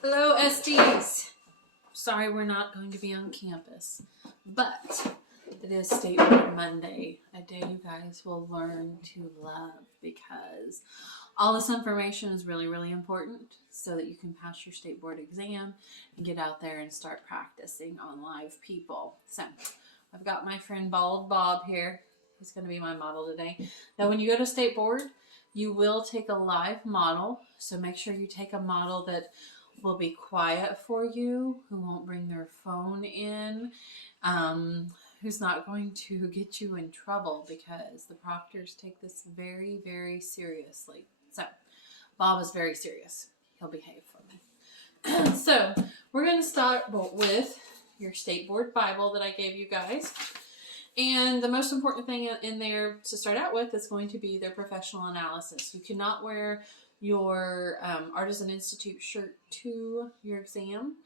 Hello, SDs. Sorry we're not going to be on campus, but it is State Board Monday, a day you guys will learn to love because all this information is really, really important so that you can pass your State Board exam and get out there and start practicing on live people. So I've got my friend Bald Bob here. He's going to be my model today. Now, when you go to State Board, you will take a live model, so make sure you take a model that will be quiet for you, who won't bring their phone in, who's not going to get you in trouble because the proctors take this very, very seriously. So Bob is very serious. He'll behave for me. So we're going to start with your State Board Bible that I gave you guys. And the most important thing in there to start out with is going to be their professional analysis. You cannot wear your Artisan Institute shirt to your exam,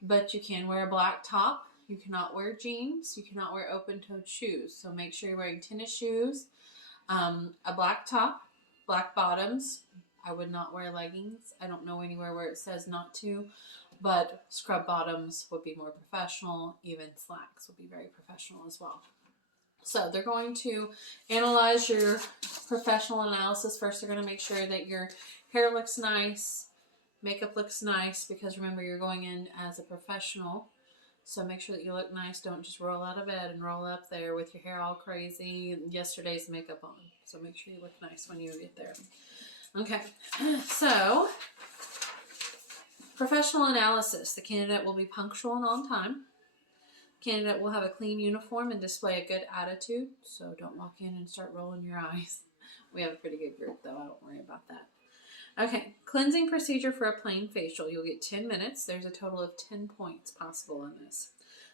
but you can wear a black top. You cannot wear jeans. You cannot wear open-toed shoes. So make sure you're wearing tennis shoes, a black top, black bottoms. I would not wear leggings. I don't know anywhere where it says not to, but scrub bottoms would be more professional. Even slacks would be very professional as well. So they're going to analyze your professional analysis. First, they're going to make sure that your hair looks nice, makeup looks nice, because remember, you're going in as a professional. So make sure that you look nice. Don't just roll out of bed and roll up there with your hair all crazy, yesterday's makeup on. So make sure you look nice when you get there. Okay, so professional analysis. The candidate will be punctual and on time. Candidate will have a clean uniform and display a good attitude, so don't walk in and start rolling your eyes. We have a pretty good group, though. I don't worry about that. Okay, cleansing procedure for a plain facial. You'll get 10 minutes. There's a total of 10 points possible in this.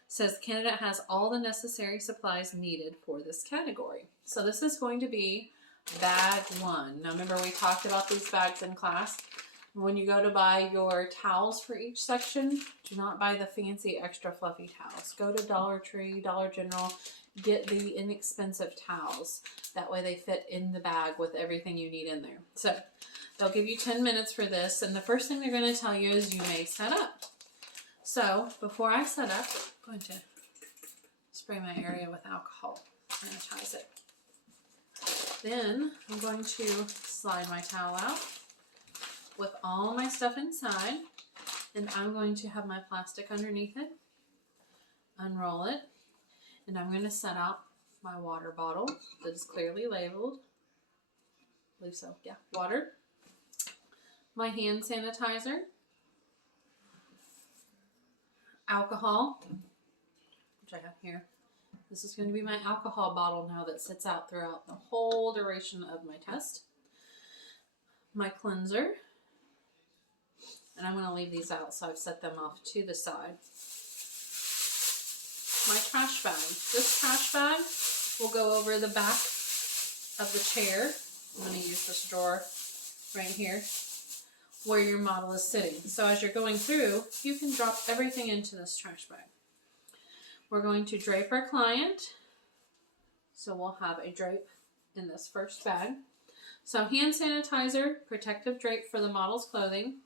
It says the candidate has all the necessary supplies needed for this category. So this is going to be bag 1. Now remember, we talked about these bags in class. When you go to buy your towels for each section, do not buy the fancy extra fluffy towels. Go to Dollar Tree, Dollar General, get the inexpensive towels. That way they fit in the bag with everything you need in there. So they'll give you 10 minutes for this, and the first thing they're going to tell you is you may set up. So before I set up, I'm going to spray my area with alcohol, sanitize it. Then I'm going to slide my towel out with all my stuff inside, and I'm going to have my plastic underneath it, unroll it, and I'm going to set out my water bottle that is clearly labeled. I believe so, yeah, water, my hand sanitizer, alcohol, which I have here. This is going to be my alcohol bottle now that sits out throughout the whole duration of my test. My cleanser. And I'm going to leave these out, so I've set them off to the side. My trash bag. This trash bag will go over the back of the chair. I'm going to use this drawer right here where your model is sitting. So as you're going through, you can drop everything into this trash bag. We're going to drape our client. So we'll have a drape in this first bag. So hand sanitizer, protective drape for the model's clothing,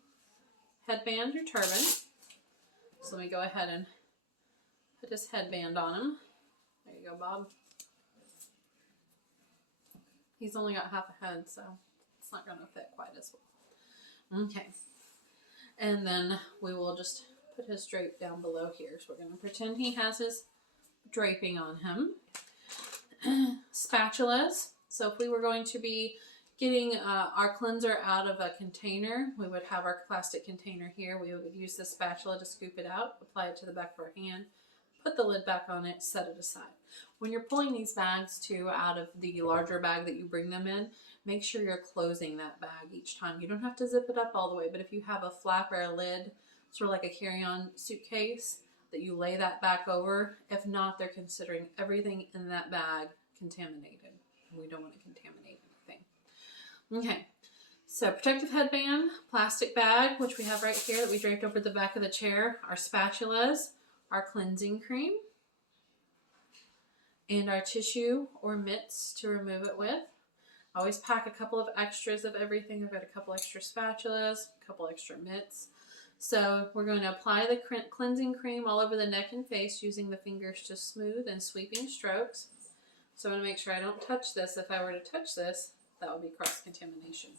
headband or turban. So let me go ahead and put this headband on him. There you go, Bob. He's only got half a head, so it's not going to fit quite as well. Okay. And then we will just put his drape down below here. So we're going to pretend he has his draping on him. Spatulas. So if we were going to be getting our cleanser out of a container, we would have our plastic container here. We would use the spatula to scoop it out, apply it to the back of our hand, put the lid back on it, set it aside. When you're pulling these bags too out of the larger bag that you bring them in, make sure you're closing that bag each time. You don't have to zip it up all the way, but if you have a flap or a lid, sort of like a carry-on suitcase, that you lay that back over. If not, they're considering everything in that bag contaminated. We don't want to contaminate anything. Okay, so protective headband, plastic bag, which we have right here that we draped over the back of the chair, our spatulas, our cleansing cream, and our tissue or mitts to remove it with. I always pack a couple of extras of everything. I've got a couple extra spatulas, a couple extra mitts. So we're going to apply the cleansing cream all over the neck and face using the fingers to smooth and sweeping strokes. So I'm going to make sure I don't touch this. If I were to touch this, that would be cross-contamination.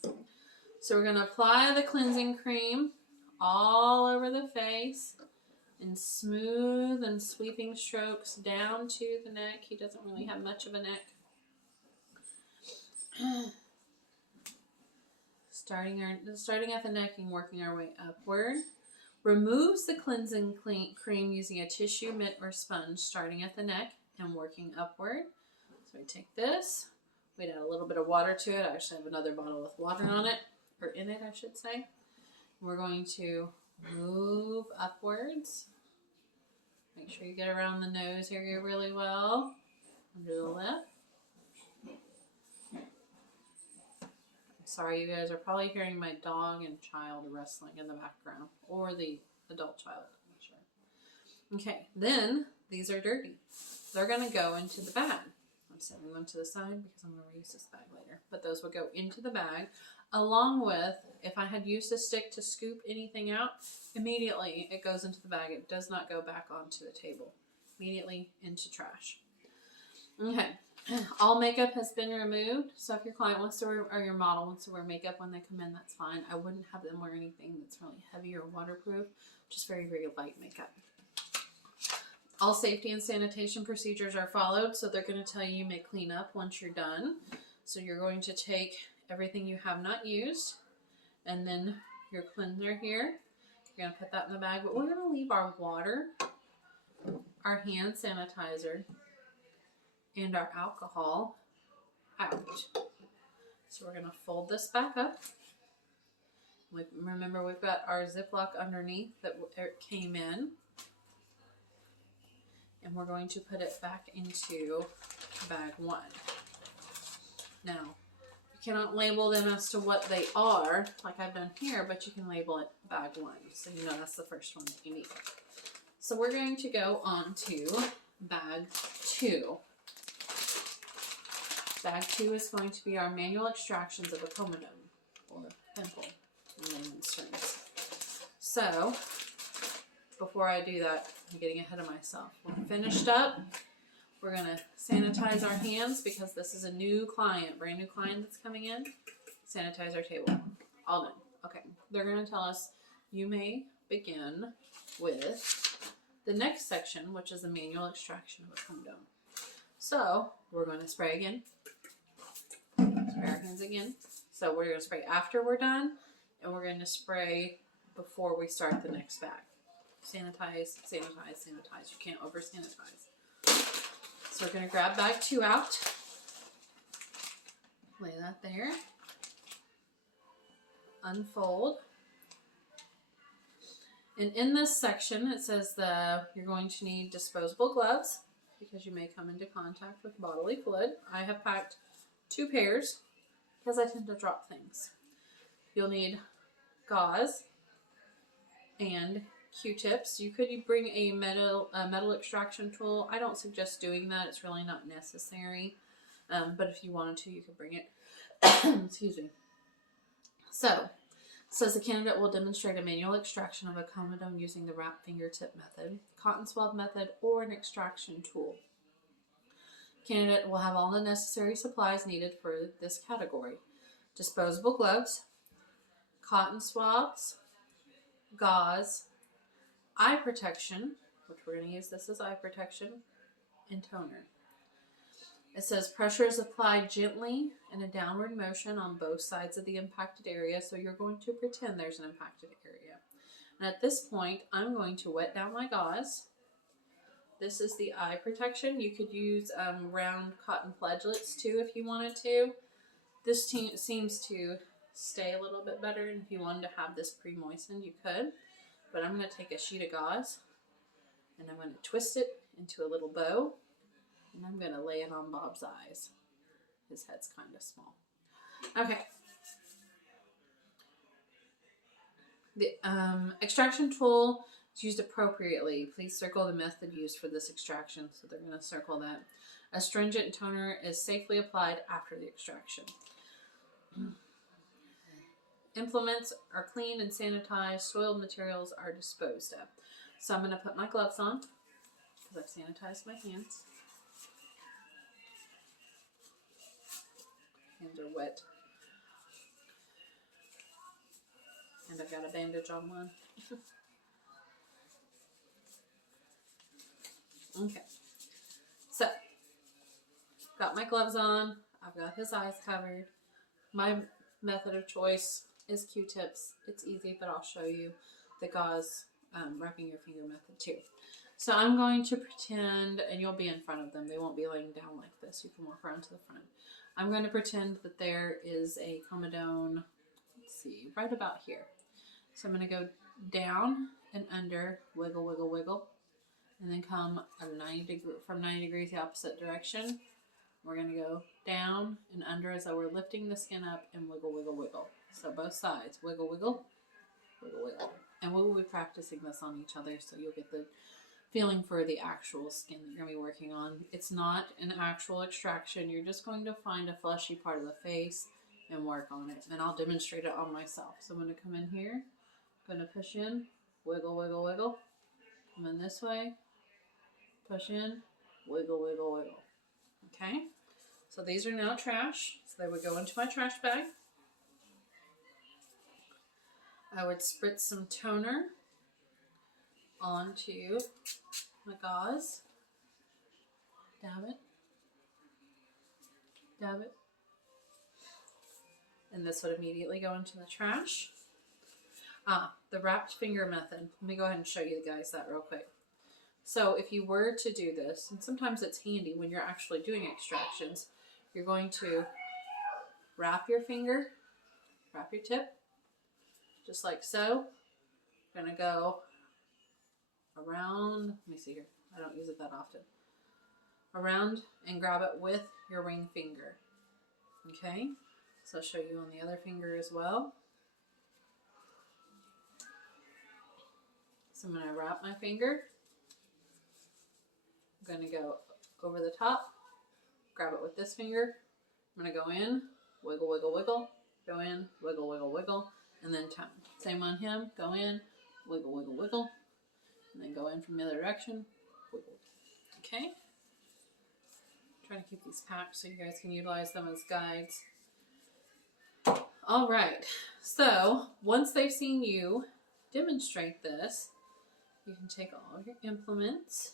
So we're going to apply the cleansing cream all over the face in smooth and sweeping strokes down to the neck. He doesn't really have much of a neck. Starting at the neck and working our way upward. Removes the cleansing cream using a tissue, mitt, or sponge, starting at the neck and working upward. So we take this, we'd add a little bit of water to it. I actually have another bottle with water on it, or in it, I should say. We're going to move upwards. Make sure you get around the nose area really well, under the lip. Sorry, you guys are probably hearing my dog and child wrestling in the background, or the adult child, I'm not sure. Okay, then these are dirty. They're going to go into the bag. I'm setting them to the side because I'm going to reuse this bag later. But those will go into the bag, along with, if I had used a stick to scoop anything out, immediately it goes into the bag. It does not go back onto the table. Immediately into trash. Okay. All makeup has been removed, so if your client wants to wear, or your model wants to wear makeup when they come in, that's fine. I wouldn't have them wear anything that's really heavy or waterproof, just very, very light makeup. All safety and sanitation procedures are followed, so they're going to tell you you may clean up once you're done. So you're going to take everything you have not used, and then your cleanser here. You're going to put that in the bag, but we're going to leave our water, our hand sanitizer, and our alcohol out. So we're going to fold this back up. Remember, we've got our Ziploc underneath that came in. And we're going to put it back into bag 1. Now, you cannot label them as to what they are, like I've done here, but you can label it bag 1. So you know that's the first one that you need. So we're going to go on to bag 2. Bag 2 is going to be our manual extractions of a comedone, or pimple, in layman's terms. So, before I do that, I'm getting ahead of myself. We're finished up. We're going to sanitize our hands because this is a new client, brand new client that's coming in. Sanitize our table. All done. Okay, they're going to tell us you may begin with the next section, which is the manual extraction of a comedone. So, we're going to spray again. Spray our hands again. So we're going to spray after we're done, and we're going to spray before we start the next bag. Sanitize, sanitize, sanitize. You can't over sanitize. So we're going to grab bag 2 out. Lay that there. Unfold. And in this section, it says you're going to need disposable gloves because you may come into contact with bodily fluid. I have packed 2 pairs because I tend to drop things. You'll need gauze and Q-tips. You could bring a metal extraction tool. I don't suggest doing that. It's really not necessary. But if you wanted to, you could bring it. Excuse me. So, it says the candidate will demonstrate a manual extraction of a comedone using the wrap fingertip method, cotton swab method, or an extraction tool. Candidate will have all the necessary supplies needed for this category. Disposable gloves, cotton swabs, gauze, eye protection, which we're going to use this as eye protection, and toner. It says pressure is applied gently in a downward motion on both sides of the impacted area, so you're going to pretend there's an impacted area. And at this point, I'm going to wet down my gauze. This is the eye protection. You could use round cotton flageolets too if you wanted to. This seems to stay a little bit better, and if you wanted to have this pre-moistened, you could. But I'm going to take a sheet of gauze, and I'm going to twist it into a little bow, and I'm going to lay it on Bob's eyes. His head's kind of small. Okay. The extraction tool is used appropriately. Please circle the method used for this extraction. So they're going to circle that. Astringent toner is safely applied after the extraction. implements are clean and sanitized. Soiled materials are disposed of. So I'm going to put my gloves on because I've sanitized my hands. Hands are wet. And I've got a bandage on one. Okay. So, got my gloves on. I've got his eyes covered. My method of choice is Q-tips. It's easy, but I'll show you the gauze wrapping your finger method too. So I'm going to pretend, and you'll be in front of them. They won't be laying down like this. You can walk around to the front. I'm going to pretend that there is a comedone, let's see, right about here. So I'm going to go down and under, wiggle, wiggle, wiggle, and then come from 90 degrees the opposite direction. We're going to go down and under as though we're lifting the skin up and wiggle, wiggle, wiggle. So both sides, wiggle, wiggle, wiggle, wiggle. And we will be practicing this on each other so you'll get the feeling for the actual skin that you're going to be working on. It's not an actual extraction. You're just going to find a fleshy part of the face and work on it. And I'll demonstrate it on myself. So I'm going to come in here, I'm going to push in, wiggle, wiggle, wiggle. Come in this way, push in, wiggle, wiggle, wiggle. Okay? So these are now trash. So they would go into my trash bag. I would spritz some toner onto my gauze. Dab it. Dab it. And this would immediately go into the trash. The wrapped finger method. Let me go ahead and show you guys that real quick. So if you were to do this, and sometimes it's handy when you're actually doing extractions, you're going to wrap your finger, wrap your tip, just like so. You're going to go around, let me see here, I don't use it that often. Around and grab it with your ring finger. Okay, so I'll show you on the other finger as well. So I'm going to wrap my finger. I'm going to go over the top, grab it with this finger. I'm going to go in, wiggle, wiggle, wiggle, go in, wiggle, wiggle, wiggle, and then tone. Same on him, go in, wiggle, wiggle, wiggle, and then go in from the other direction, wiggle. Okay? Trying to keep these packed so you guys can utilize them as guides. All right, so once they've seen you demonstrate this, you can take all of your implements.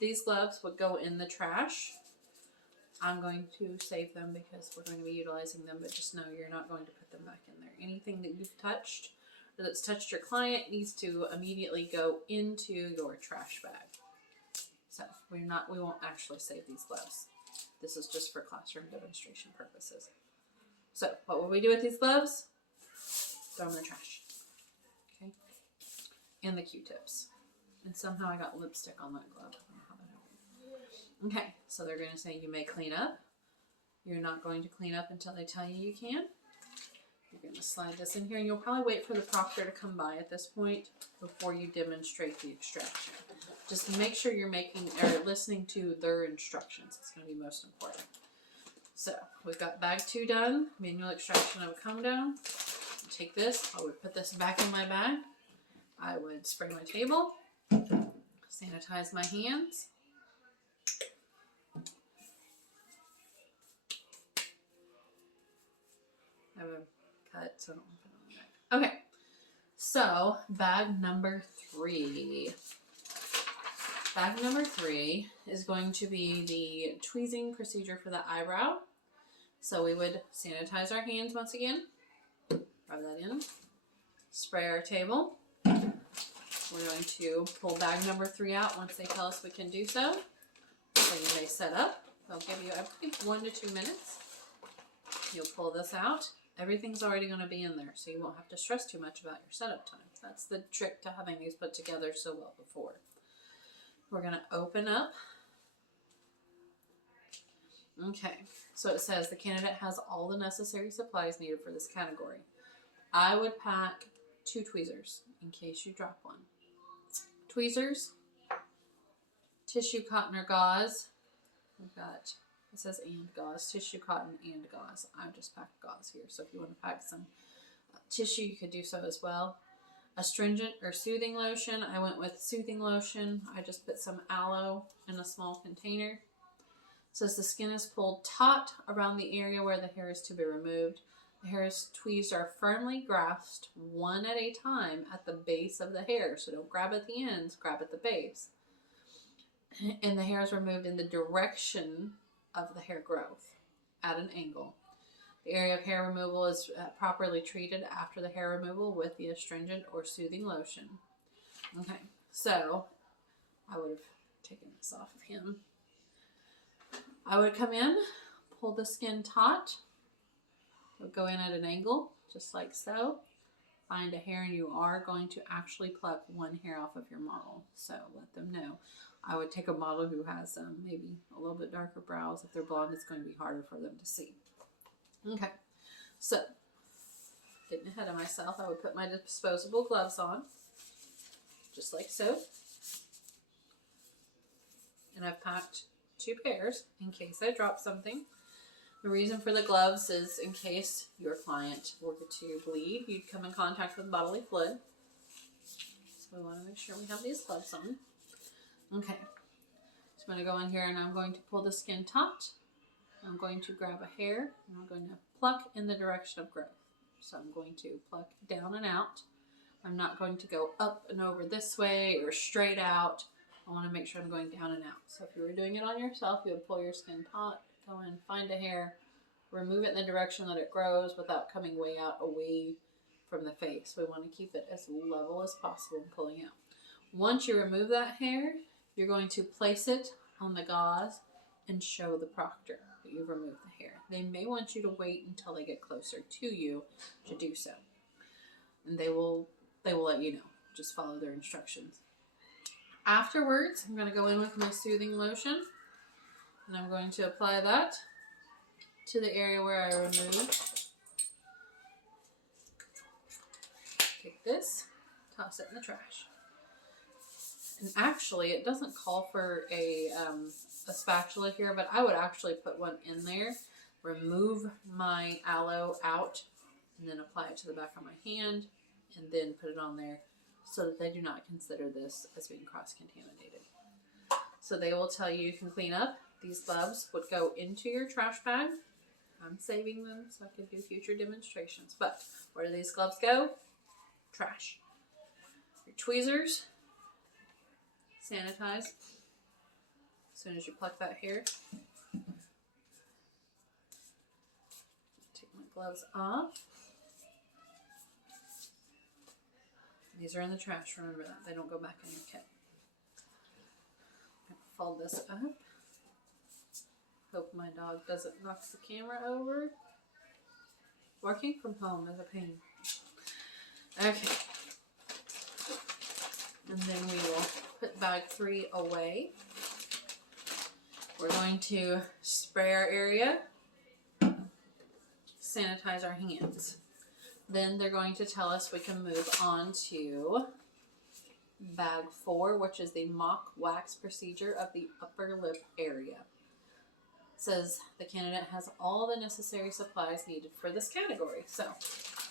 These gloves would go in the trash. I'm going to save them because we're going to be utilizing them, but just know you're not going to put them back in there. Anything that you've touched or that's touched your client needs to immediately go into your trash bag. So we won't actually save these gloves. This is just for classroom demonstration purposes. So what will we do with these gloves? Throw them in the trash. Okay. And the Q-tips. And somehow I got lipstick on that glove. I don't know how that happened. Okay, so they're going to say you may clean up. You're not going to clean up until they tell you you can. You're going to slide this in here, and you'll probably wait for the proctor to come by at this point before you demonstrate the extraction. Just make sure you're listening to their instructions. It's going to be most important. So we've got bag 2 done, manual extraction of a comedone. Take this, I would put this back in my bag. I would spray my table, sanitize my hands. I have a cut, so I don't want to put it on the back. Okay, so bag number 3. Bag number 3 is going to be the tweezing procedure for the eyebrow. So we would sanitize our hands once again, rub that in, spray our table. We're going to pull bag number 3 out once they tell us we can do so. So you may set up. They'll give you, I think, 1 to 2 minutes. You'll pull this out. Everything's already going to be in there, so you won't have to stress too much about your setup time. That's the trick to having these put together so well before. We're going to open up. Okay, so it says the candidate has all the necessary supplies needed for this category. I would pack 2 tweezers in case you drop one. Tweezers, tissue, cotton, or gauze. We've got It says and gauze, tissue, cotton, and gauze. I just packed gauze here, so if you want to pack some tissue, you could do so as well. Astringent or soothing lotion. I went with soothing lotion. I just put some aloe in a small container. It says the skin is pulled taut around the area where the hair is to be removed. The hair's tweezers are firmly grasped one at a time at the base of the hair. So don't grab at the ends, grab at the base. And the hair is removed in the direction of the hair growth at an angle. The area of hair removal is properly treated after the hair removal with the astringent or soothing lotion. Okay, so I would have taken this off of him. I would come in, pull the skin taut, would go in at an angle, just like so. Find a hair, and you are going to actually pluck one hair off of your model. So let them know. I would take a model who has maybe a little bit darker brows. If they're blonde, it's going to be harder for them to see. Okay, so getting ahead of myself, I would put my disposable gloves on, just like so. And I've packed 2 pairs in case I drop something. The reason for the gloves is in case your client were to bleed, you'd come in contact with bodily fluid. So we want to make sure we have these gloves on. Okay, so I'm going to go in here and I'm going to pull the skin taut. I'm going to grab a hair and I'm going to pluck in the direction of growth. So I'm going to pluck down and out. I'm not going to go up and over this way or straight out. I want to make sure I'm going down and out. So if you were doing it on yourself, you would pull your skin taut, go in, find a hair, remove it in the direction that it grows without coming way out away from the face. We want to keep it as level as possible in pulling out. Once you remove that hair, you're going to place it on the gauze and show the proctor that you've removed the hair. They may want you to wait until they get closer to you to do so. And they will let you know. Just follow their instructions. Afterwards, I'm going to go in with my soothing lotion. And I'm going to apply that to the area where I removed. Take this, toss it in the trash. And actually, it doesn't call for a spatula here, but I would actually put one in there, remove my aloe out, and then apply it to the back of my hand, and then put it on there so that they do not consider this as being cross-contaminated. So they will tell you can clean up. These gloves would go into your trash bag. I'm saving them so I can do future demonstrations. But where do these gloves go? Trash. Your tweezers, sanitize. As soon as you pluck that hair, take my gloves off. These are in the trash, remember that. They don't go back in your kit. I'm going to fold this up. Hope my dog doesn't knock the camera over. Working from home is a pain. Okay. And then we will put bag 3 away. We're going to spray our area, sanitize our hands. Then they're going to tell us we can move on to bag 4, which is the mock wax procedure of the upper lip area. It says the candidate has all the necessary supplies needed for this category. So,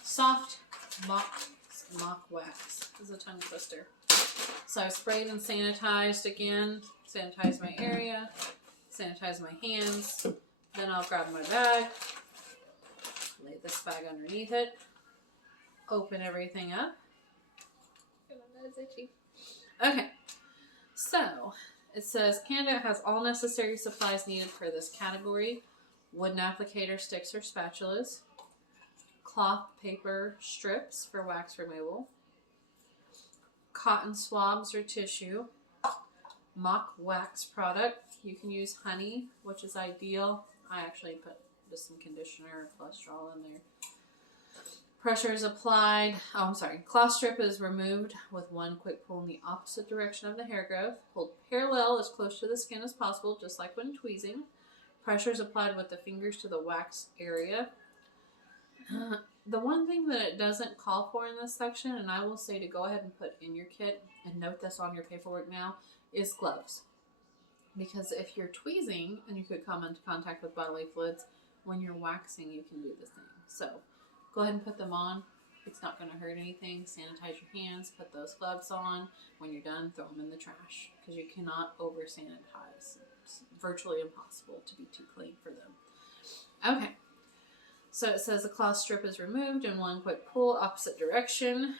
soft mock wax. This is a tongue twister. So I sprayed and sanitized again. Sanitize my area. Sanitize my hands. Then I'll grab my bag. Lay this bag underneath it. Open everything up. Okay. So, it says candidate has all necessary supplies needed for this category. Wooden applicator sticks or spatulas. Cloth paper strips for wax removal. Cotton swabs or tissue. Mock wax product. You can use honey, which is ideal. I actually put just some conditioner or cholesterol in there. Pressure is applied. Oh, I'm sorry. Cloth strip is removed with one quick pull in the opposite direction of the hair growth. Pulled parallel as close to the skin as possible, just like when tweezing. Pressure is applied with the fingers to the wax area. The one thing that it doesn't call for in this section, and I will say to go ahead and put in your kit, and note this on your paperwork now, is gloves. because if you're tweezing and you could come into contact with bodily fluids, when you're waxing, you can do the same. So go ahead and put them on. It's not going to hurt anything. Sanitize your hands. Put those gloves on. When you're done, throw them in the trash because you cannot over sanitize. It's virtually impossible to be too clean for them. Okay. So it says the cloth strip is removed in one quick pull, opposite direction.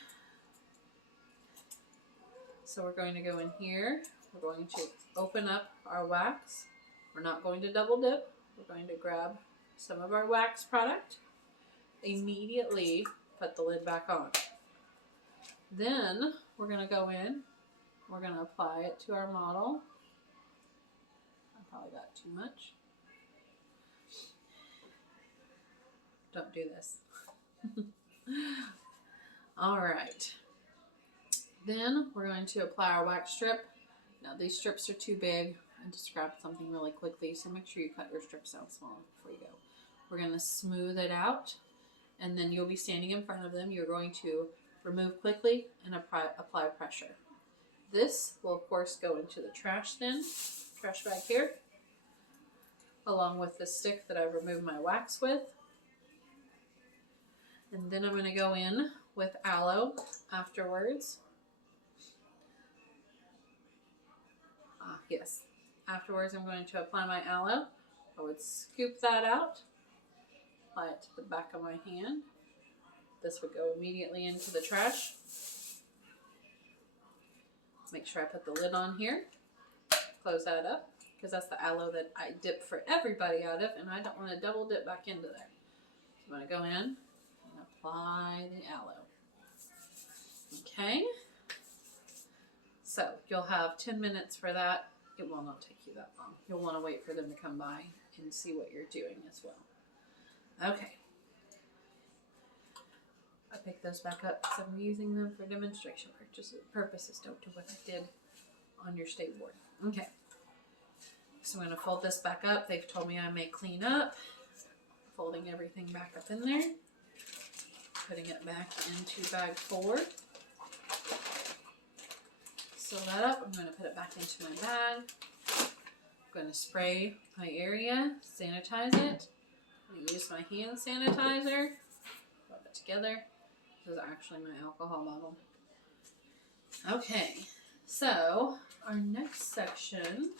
So we're going to go in here. We're going to open up our wax. We're not going to double dip. We're going to grab some of our wax product. Immediately put the lid back on. Then we're going to go in. We're going to apply it to our model. I probably got too much. Don't do this. All right. Then we're going to apply our wax strip. Now these strips are too big. I just grabbed something really quickly, so make sure you cut your strips down small before you go. We're going to smooth it out, and then you'll be standing in front of them. You're going to remove quickly and apply pressure. This will of course go into the trash bag here, along with the stick that I removed my wax with. And then I'm going to go in with aloe afterwards. Yes. Afterwards, I'm going to apply my aloe. I would scoop that out, apply it to the back of my hand. This would go immediately into the trash. Make sure I put the lid on here. Close that up, because that's the aloe that I dip for everybody out of, and I don't want to double dip back into there. So I'm going to go in and apply the aloe. Okay. So you'll have 10 minutes for that. It will not take you that long. You'll want to wait for them to come by and see what you're doing as well. Okay. I picked those back up because I'm using them for demonstration purposes. Don't do what I did on your state board. Okay. So I'm going to fold this back up. They've told me I may clean up. Folding everything back up in there. Putting it back into bag 4. Seal that up. I'm going to put it back into my bag. I'm going to spray my area, sanitize it. I'm going to use my hand sanitizer. Rub it together. This is actually my alcohol bottle. Okay, so our next section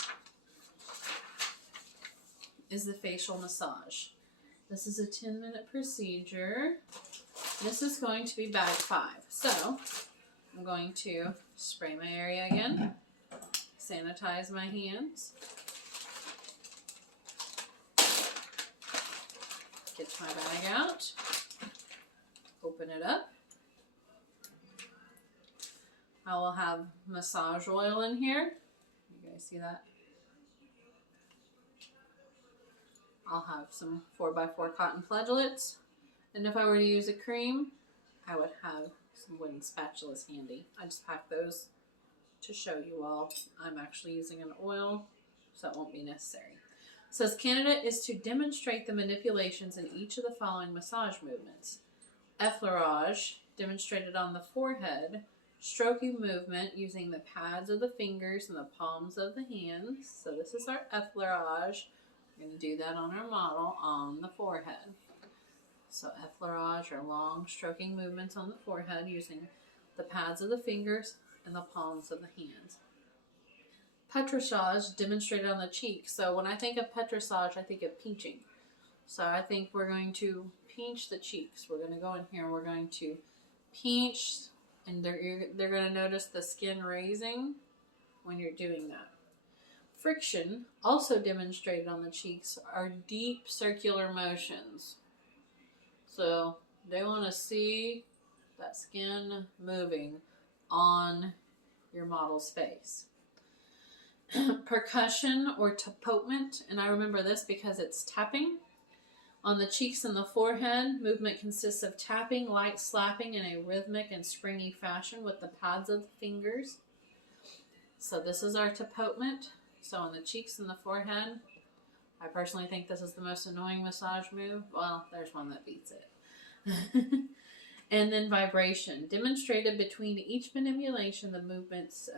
is the facial massage. This is a 10-minute procedure. This is going to be bag 5. So I'm going to spray my area again, sanitize my hands, get my bag out, open it up. I will have massage oil in here. You guys see that? I'll have some 4x4 cotton flagellates. And if I were to use a cream, I would have some wooden spatulas handy. I just packed those to show you all. I'm actually using an oil, so it won't be necessary. It says candidate is to demonstrate the manipulations in each of the following massage movements. Effleurage, demonstrated on the forehead. Stroking movement using the pads of the fingers and the palms of the hands. So this is our effleurage. We're going to do that on our model on the forehead. So effleurage are long stroking movements on the forehead using the pads of the fingers and the palms of the hands. Petrissage, demonstrated on the cheek. So when I think of petrissage, I think of pinching. So I think we're going to pinch the cheeks. We're going to go in here and we're going to pinch, and they're going to notice the skin raising when you're doing that. Friction, also demonstrated on the cheeks, are deep circular motions. So they want to see that skin moving on your model's face. Percussion or tapotement, and I remember this because it's tapping. On the cheeks and the forehead, movement consists of tapping, light slapping in a rhythmic and springy fashion with the pads of the fingers. So this is our tapotement. So on the cheeks and the forehead, I personally think this is the most annoying massage move. Well, there's one that beats it. And then vibration. Demonstrated between each manipulation, the movements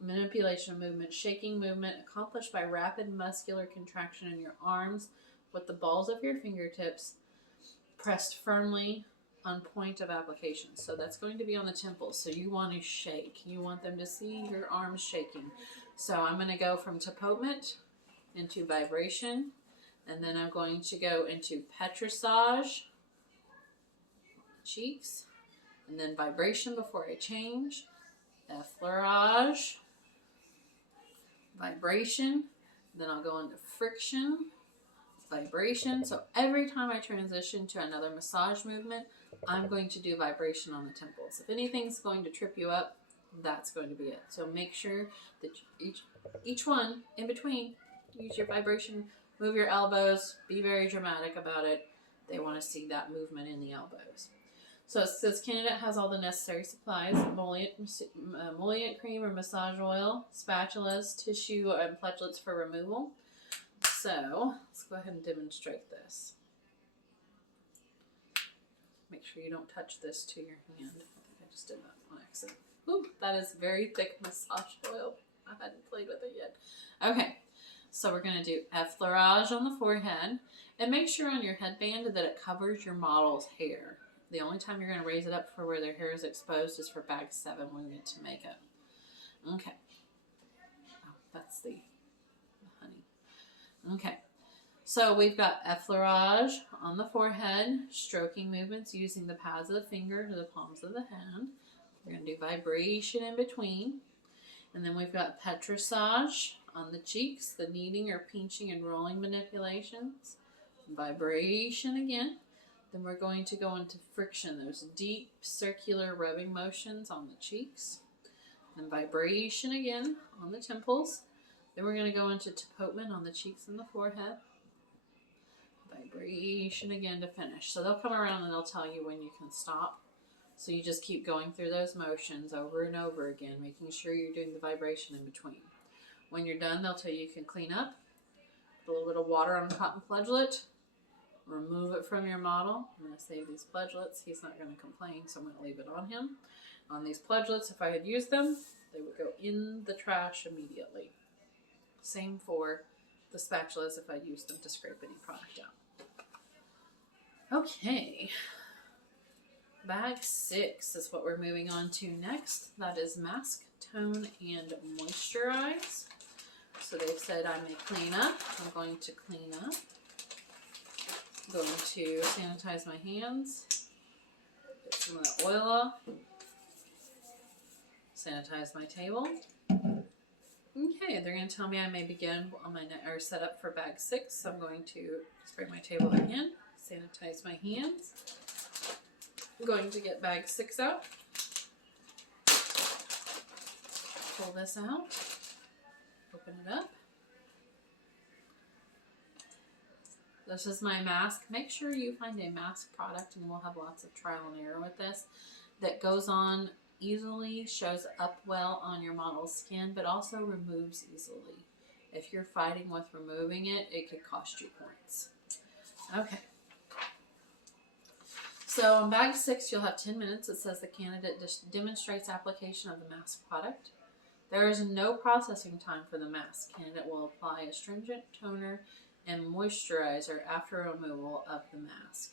manipulation movement, shaking movement accomplished by rapid muscular contraction in your arms with the balls of your fingertips pressed firmly on point of application. So that's going to be on the temples. So you want to shake. You want them to see your arms shaking. So I'm going to go from tapotement into vibration, and then I'm going to go into petrissage, cheeks, and then vibration before I change, effleurage, vibration, then I'll go into friction, vibration. So every time I transition to another massage movement, I'm going to do vibration on the temples. If anything's going to trip you up, that's going to be it. So make sure that each one in between, use your vibration, move your elbows, be very dramatic about it. They want to see that movement in the elbows. So it says candidate has all the necessary supplies: emollient cream or massage oil, spatulas, tissue, and pledgelets for removal. So let's go ahead and demonstrate this. Make sure you don't touch this to your hand. I think I just did that on accident. Ooh, that is very thick massage oil. I hadn't played with it yet. Okay, so we're going to do effleurage on the forehead. And make sure on your headband that it covers your model's hair. The only time you're going to raise it up for where their hair is exposed is for bag 7 when we get to makeup. Okay. Oh, that's the honey. Okay. So we've got effleurage on the forehead, stroking movements using the pads of the finger to the palms of the hand. We're going to do vibration in between. And then we've got petrissage on the cheeks, the kneading or pinching and rolling manipulations. Vibration again. Then we're going to go into friction, those deep circular rubbing motions on the cheeks. And vibration again on the temples. Then we're going to go into tapotement on the cheeks and the forehead. Vibration again to finish. So they'll come around and they'll tell you when you can stop. So you just keep going through those motions over and over again, making sure you're doing the vibration in between. When you're done, they'll tell you can clean up. Put a little bit of water on a cotton pledgelet. Remove it from your model. I'm going to save these pledgelets. He's not going to complain, so I'm going to leave it on him. On these pledgelets, if I had used them, they would go in the trash immediately. Same for the spatulas if I used them to scrape any product out. Okay. Bag 6 is what we're moving on to next. That is mask, tone, and moisturize. So they've said I may clean up. I'm going to clean up. I'm going to sanitize my hands. Get some of that oil off. Sanitize my table. Okay, they're going to tell me I may begin on my or set up for bag 6. So I'm going to spray my table again. Sanitize my hands. I'm going to get bag 6 out. Pull this out. Open it up. This is my mask. Make sure you find a mask product, and we'll have lots of trial and error with this, that goes on easily, shows up well on your model's skin, but also removes easily. If you're fighting with removing it, it could cost you points. Okay. So on bag 6, you'll have 10 minutes. It says the candidate demonstrates application of the mask product. There is no processing time for the mask. Candidate will apply astringent, toner, and moisturizer after removal of the mask.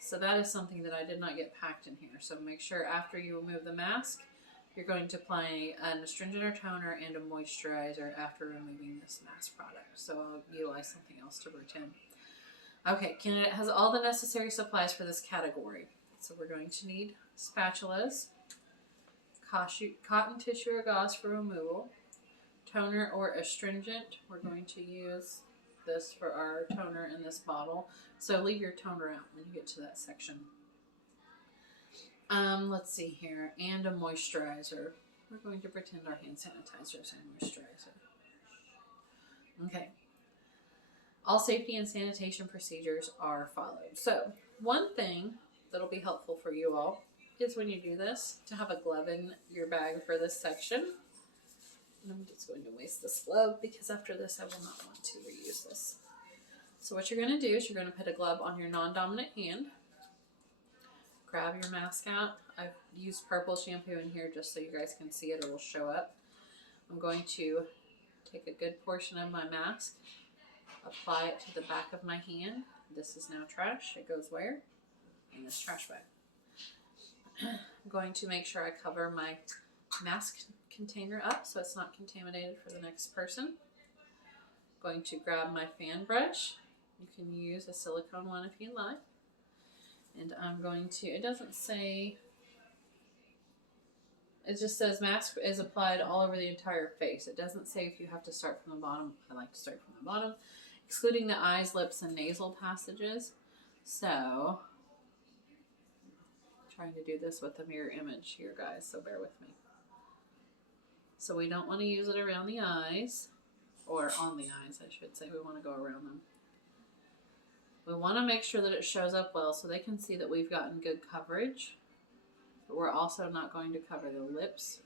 So that is something that I did not get packed in here. So make sure after you remove the mask, you're going to apply an astringent or toner and a moisturizer after removing this mask product. So I'll utilize something else to pretend. Okay, candidate has all the necessary supplies for this category. So we're going to need spatulas, cotton tissue or gauze for removal, toner or astringent. We're going to use this for our toner in this bottle. So leave your toner out when you get to that section. Let's see here. And a moisturizer. We're going to pretend our hand sanitizer is a moisturizer. Okay. All safety and sanitation procedures are followed. So one thing that'll be helpful for you all is when you do this, to have a glove in your bag for this section. And I'm just going to waste this glove because after this I will not want to reuse this. So what you're going to do is you're going to put a glove on your non-dominant hand. Grab your mask out. I've used purple shampoo in here just so you guys can see it. It will show up. I'm going to take a good portion of my mask, apply it to the back of my hand. This is now trash. It goes where? In this trash bag. I'm going to make sure I cover my mask container up so it's not contaminated for the next person. I'm going to grab my fan brush. You can use a silicone one if you like. And I'm going to, it doesn't say, it just says mask is applied all over the entire face. It doesn't say if you have to start from the bottom. I like to start from the bottom, excluding the eyes, lips, and nasal passages. So, I'm trying to do this with a mirror image here, guys, so bear with me. So we don't want to use it around the eyes, or on the eyes, I should say. We want to go around them. We want to make sure that it shows up well so they can see that we've gotten good coverage. But we're also not going to cover the lips.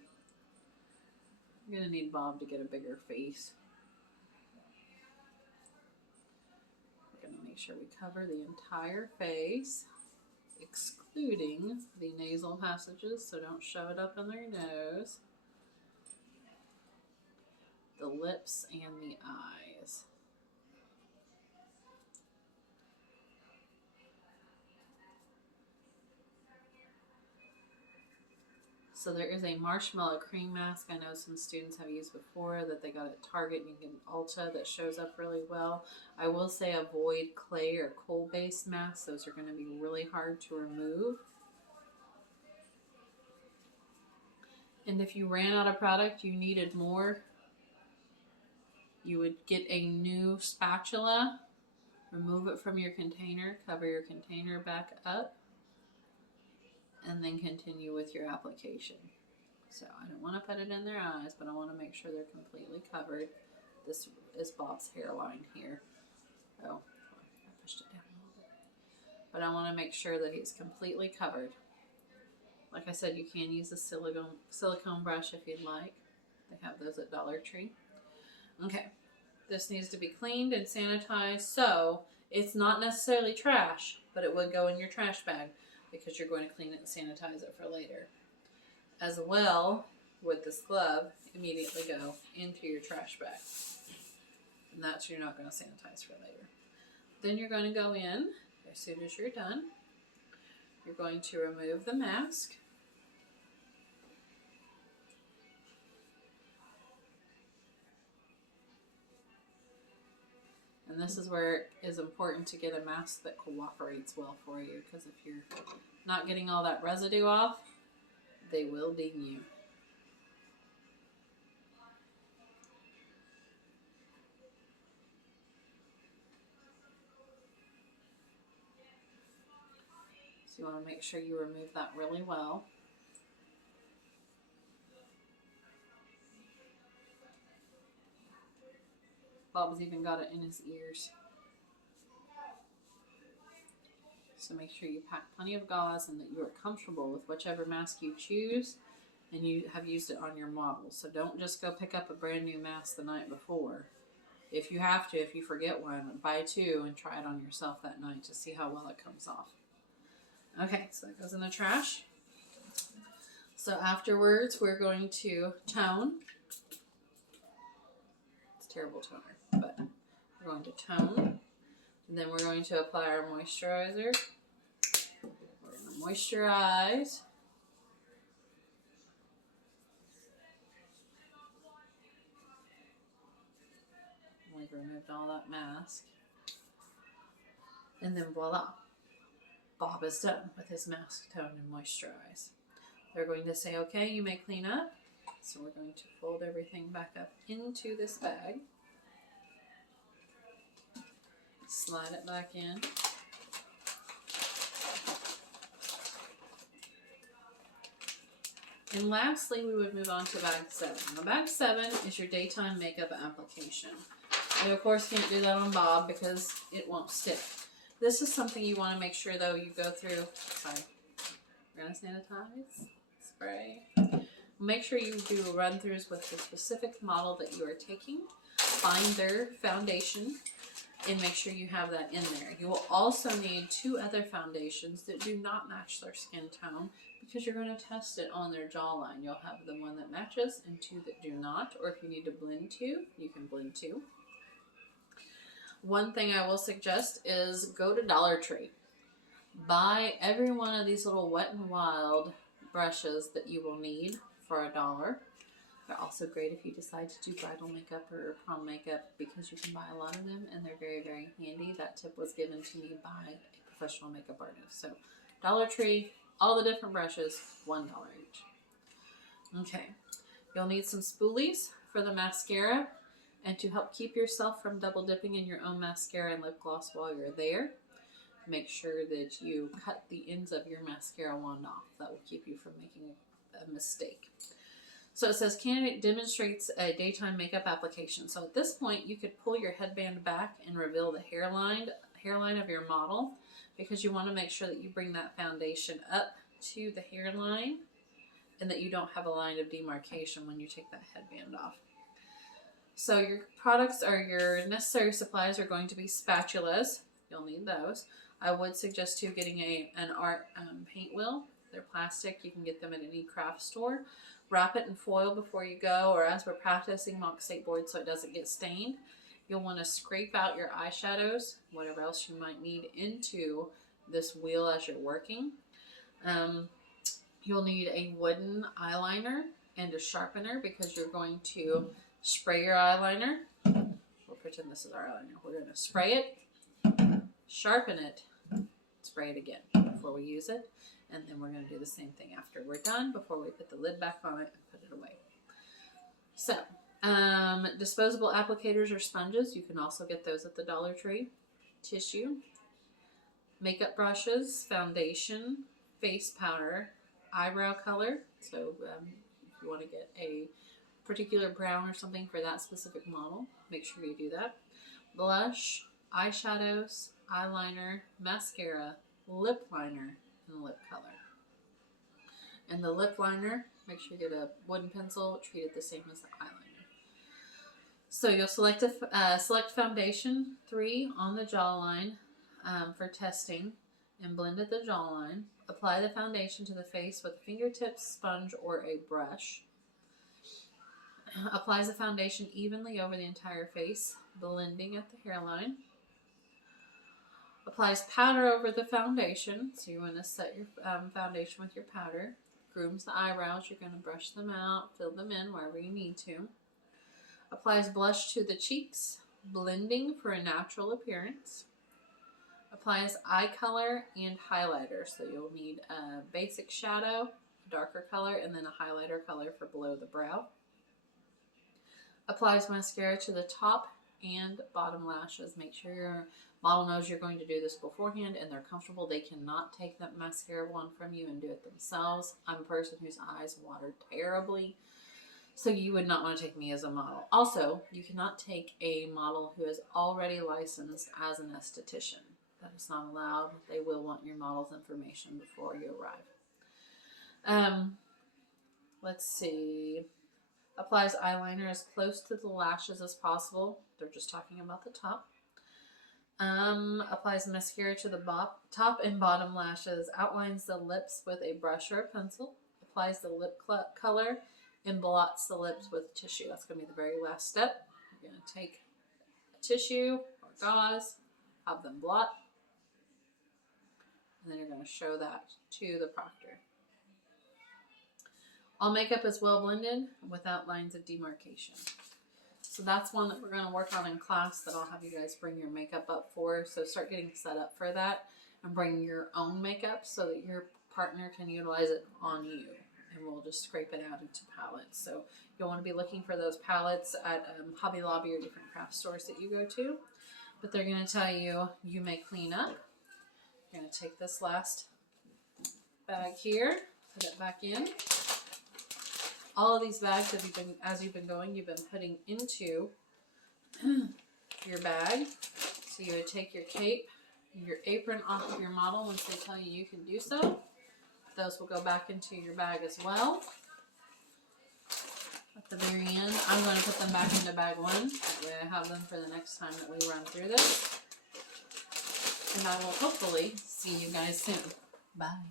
I'm going to need Bob to get a bigger face. We're going to make sure we cover the entire face, excluding the nasal passages, so don't show it up in their nose, the lips, and the eyes. So there is a marshmallow cream mask I know some students have used before that they got at Target. You can get an Ulta that shows up really well. I will say avoid clay or coal-based masks. Those are going to be really hard to remove. And if you ran out of product, you needed more, you would get a new spatula, remove it from your container, cover your container back up, and then continue with your application. So I don't want to put it in their eyes, but I want to make sure they're completely covered. This is Bob's hairline here. Oh, I pushed it down a little bit. But I want to make sure that he's completely covered. Like I said, you can use a silicone brush if you'd like. They have those at Dollar Tree. Okay, this needs to be cleaned and sanitized, so it's not necessarily trash, but it would go in your trash bag because you're going to clean it and sanitize it for later. As well, with this glove, immediately go into your trash bag. And that's you're not going to sanitize for later. Then you're going to go in, as soon as you're done, you're going to remove the mask. And this is where it is important to get a mask that cooperates well for you, because if you're not getting all that residue off, they will ding you. So you want to make sure you remove that really well. Bob's even got it in his ears. So make sure you pack plenty of gauze and that you are comfortable with whichever mask you choose and you have used it on your model. So don't just go pick up a brand new mask the night before. If you have to, if you forget one, buy two and try it on yourself that night to see how well it comes off. Okay, so that goes in the trash. So afterwards, we're going to tone. It's a terrible toner, but we're going to tone. And then we're going to apply our moisturizer. We're going to moisturize. We've removed all that mask. And then voila. Bob is done with his mask, tone, and moisturize. They're going to say, okay, you may clean up. So we're going to fold everything back up into this bag. Slide it back in. And lastly, we would move on to bag 7. Now, bag 7 is your daytime makeup application. You, of course, can't do that on Bob because it won't stick. This is something you want to make sure, though, you go through. Sorry. We're going to sanitize. Spray. Make sure you do run-throughs with the specific model that you are taking. Find their foundation and make sure you have that in there. You will also need 2 other foundations that do not match their skin tone because you're going to test it on their jawline. You'll have the one that matches and two that do not, or if you need to blend two, you can blend two. One thing I will suggest is go to Dollar Tree. Buy every one of these little Wet n Wild brushes that you will need for $1. They're also great if you decide to do bridal makeup or prom makeup because you can buy a lot of them and they're very, very handy. That tip was given to me by a professional makeup artist. So Dollar Tree, all the different brushes, $1 each. Okay, you'll need some spoolies for the mascara and to help keep yourself from double dipping in your own mascara and lip gloss while you're there. Make sure that you cut the ends of your mascara wand off. That will keep you from making a mistake. So it says candidate demonstrates a daytime makeup application. So at this point, you could pull your headband back and reveal the hairline of your model, because you want to make sure that you bring that foundation up to the hairline and that you don't have a line of demarcation when you take that headband off. So your products or your necessary supplies are going to be spatulas. You'll need those. I would suggest too getting an art paint wheel. They're plastic. You can get them at any craft store. Wrap it in foil before you go, or as we're practicing, mock state board so it doesn't get stained. You'll want to scrape out your eyeshadows, whatever else you might need, into this wheel as you're working. You'll need a wooden eyeliner and a sharpener because you're going to spray your eyeliner. We'll pretend this is our eyeliner. We're going to spray it, sharpen it, spray it again before we use it. And then we're going to do the same thing after we're done, before we put the lid back on it and put it away. So, disposable applicators or sponges. You can also get those at the Dollar Tree. Tissue, makeup brushes, foundation, face powder, eyebrow color. So, if you want to get a particular brown or something for that specific model, make sure you do that. Blush, eyeshadows, eyeliner, mascara, lip liner, and lip color. And the lip liner, make sure you get a wooden pencil, treat it the same as the eyeliner. So you'll select select foundation 3 on the jawline for testing and blend at the jawline. Apply the foundation to the face with fingertips, sponge, or a brush. Applies the foundation evenly over the entire face, blending at the hairline. Applies powder over the foundation, so you want to set your foundation with your powder. Grooms the eyebrows, you're going to brush them out, fill them in wherever you need to. Applies blush to the cheeks, blending for a natural appearance. Applies eye color and highlighter, so you'll need a basic shadow, a darker color, and then a highlighter color for below the brow. Applies mascara to the top and bottom lashes. Make sure your model knows you're going to do this beforehand and they're comfortable. They cannot take that mascara wand from you and do it themselves. I'm a person whose eyes water terribly, so you would not want to take me as a model. Also, you cannot take a model who is already licensed as an esthetician. That is not allowed. They will want your model's information before you arrive. Let's see. Applies eyeliner as close to the lashes as possible. They're just talking about the top. Applies mascara to the top and bottom lashes. Outlines the lips with a brush or a pencil. Applies the lip color and blots the lips with tissue. That's going to be the very last step. You're going to take a tissue or gauze, have them blot, and then you're going to show that to the proctor. All makeup is well blended without lines of demarcation. So that's one that we're going to work on in class that I'll have you guys bring your makeup up for. So start getting set up for that and bring your own makeup so that your partner can utilize it on you. And we'll just scrape it out into palettes. So you'll want to be looking for those palettes at Hobby Lobby or different craft stores that you go to. But they're going to tell you, you may clean up. You're going to take this last bag here, put it back in. All of these bags that as you've been going, you've been putting into your bag. So you would take your cape, your apron off of your model once they tell you you can do so. Those will go back into your bag as well. At the very end, I'm going to put them back into bag 1. That way I have them for the next time that we run through this. And I will hopefully see you guys soon. Bye.